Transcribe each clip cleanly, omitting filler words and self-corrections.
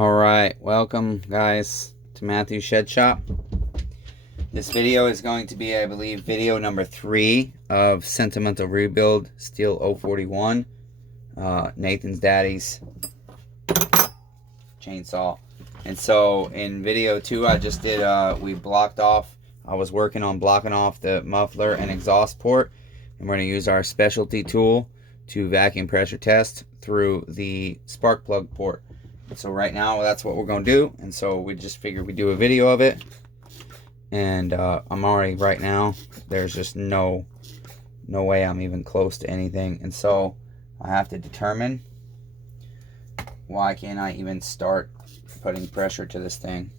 Alright, welcome guys to Matthew's Shed Shop. This video is going to be, I believe, video number 3 of Sentimental Rebuild STIHL 041. Nathan's daddy's chainsaw. And so in video 2 I just did, we blocked off, I was working on blocking off the muffler and exhaust port. And we're going to use our specialty tool to vacuum pressure test through the spark plug port. So right now that's what we're going to do, and so we just figured we'd do a video of it. And I'm already, right now there's just no way I'm even close to anything, and so I have to determine, why can't I even start putting pressure to this thing.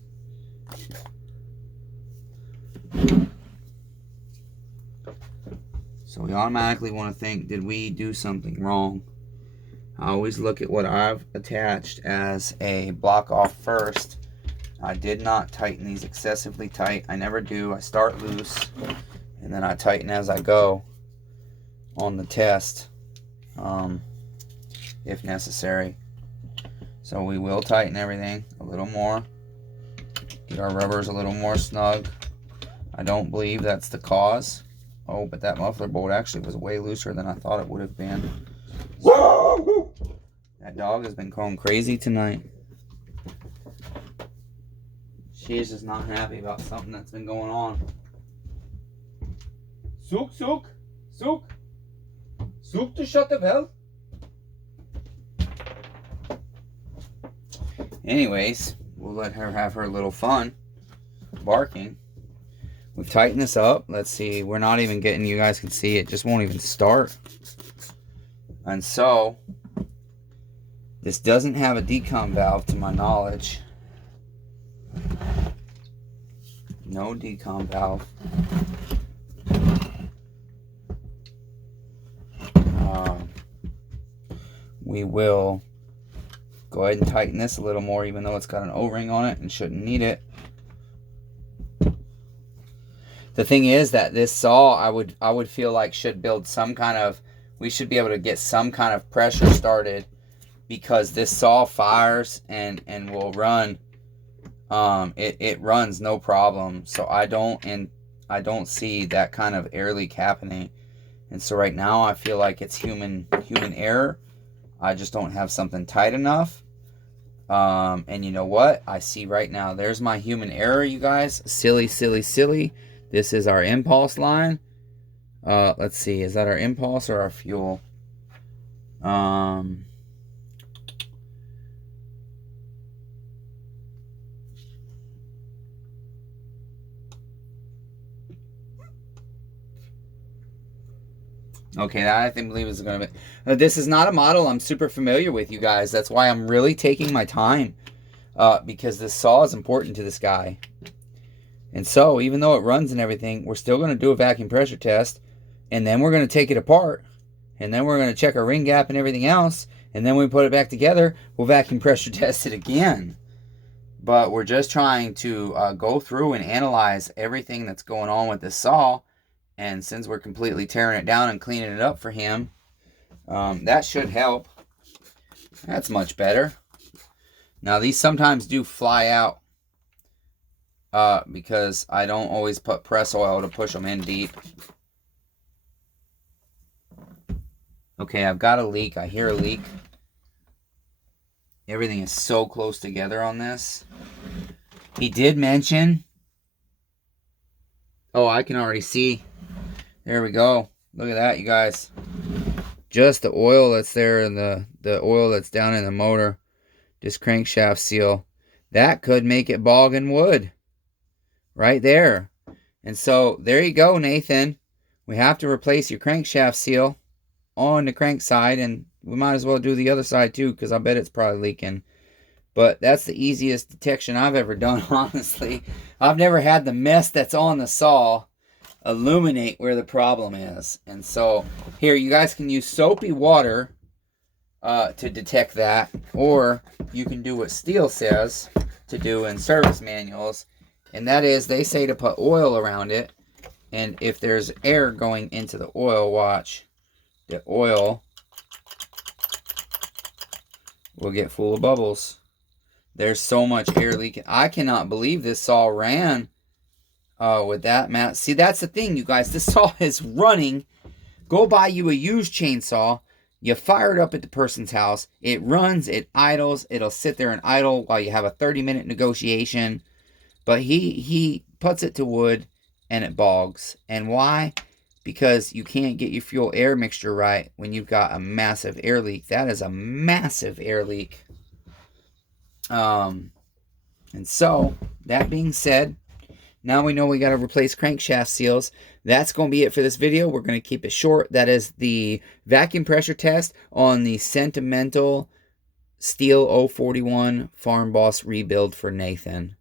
So we automatically want to think, did we do something wrong? I always look at what I've attached as a block off first. I did not tighten these excessively tight. I never do. I start loose and then I tighten as I go on the test, if necessary. So we will tighten everything a little more. Get our rubbers a little more snug. I don't believe that's the cause. Oh, but that muffler bolt actually was way looser than I thought it would have been. That dog has been going crazy tonight. She is just not happy about something that's been going on. Sook, sook, sook. Sook to shut the bell. Anyways, we'll let her have her little fun barking. We've tightened this up. Let's see. We're not even getting, you guys can see it just won't even start. And so this doesn't have a decom valve to my knowledge. No decom valve. We will go ahead and tighten this a little more, even though it's got an O-ring on it and shouldn't need it. The thing is that this saw, I would feel like should build some kind of, we should be able to get some kind of pressure started, because this saw fires and will run. It runs no problem. So I don't see that kind of air leak happening. And so right now I feel like it's human error. I just don't have something tight enough. And you know what? I see right now, there's my human error, you guys. Silly, silly, silly. This is our impulse line. Let's see, is that our impulse or our fuel? Okay, that I believe is going to be... this is not a model I'm super familiar with, you guys. That's why I'm really taking my time. Because this saw is important to this guy. And so, even though it runs and everything, we're still going to do a vacuum pressure test. And then we're going to take it apart. And then we're going to check our ring gap and everything else. And then when we put it back together, we'll vacuum pressure test it again. But we're just trying to go through and analyze everything that's going on with this saw. And since we're completely tearing it down and cleaning it up for him, that should help. That's much better. Now, these sometimes do fly out because I don't always put press oil to push them in deep. Okay, I've got a leak. I hear a leak. Everything is so close together on this. He did mention... Oh, I can already see... There we go. Look at that, you guys. Just the oil that's there and the oil that's down in the motor. Just crankshaft seal. That could make it bog in wood. Right there. And so, there you go, Nathan. We have to replace your crankshaft seal on the crank side. And we might as well do the other side too, because I bet it's probably leaking. But that's the easiest detection I've ever done, honestly. I've never had the mess that's on the saw illuminate where the problem is. And so here, you guys can use soapy water to detect that, or you can do what STIHL says to do in service manuals, and that is they say to put oil around it, and if there's air going into the oil, watch, the oil will get full of bubbles. There's so much air leaking. I cannot believe this saw ran with that, Matt. See, that's the thing, you guys. This saw is running. Go buy you a used chainsaw. You fire it up at the person's house. It runs, it idles. It'll sit there and idle while you have a 30-minute negotiation. But he puts it to wood and it bogs. And why? Because you can't get your fuel air mixture right when you've got a massive air leak. That is a massive air leak. And so, that being said, now we know we got to replace crankshaft seals. That's going to be it for this video. We're going to keep it short. That is the vacuum pressure test on the Sentimental STIHL 041 FARMBOSS rebuild for Nathan.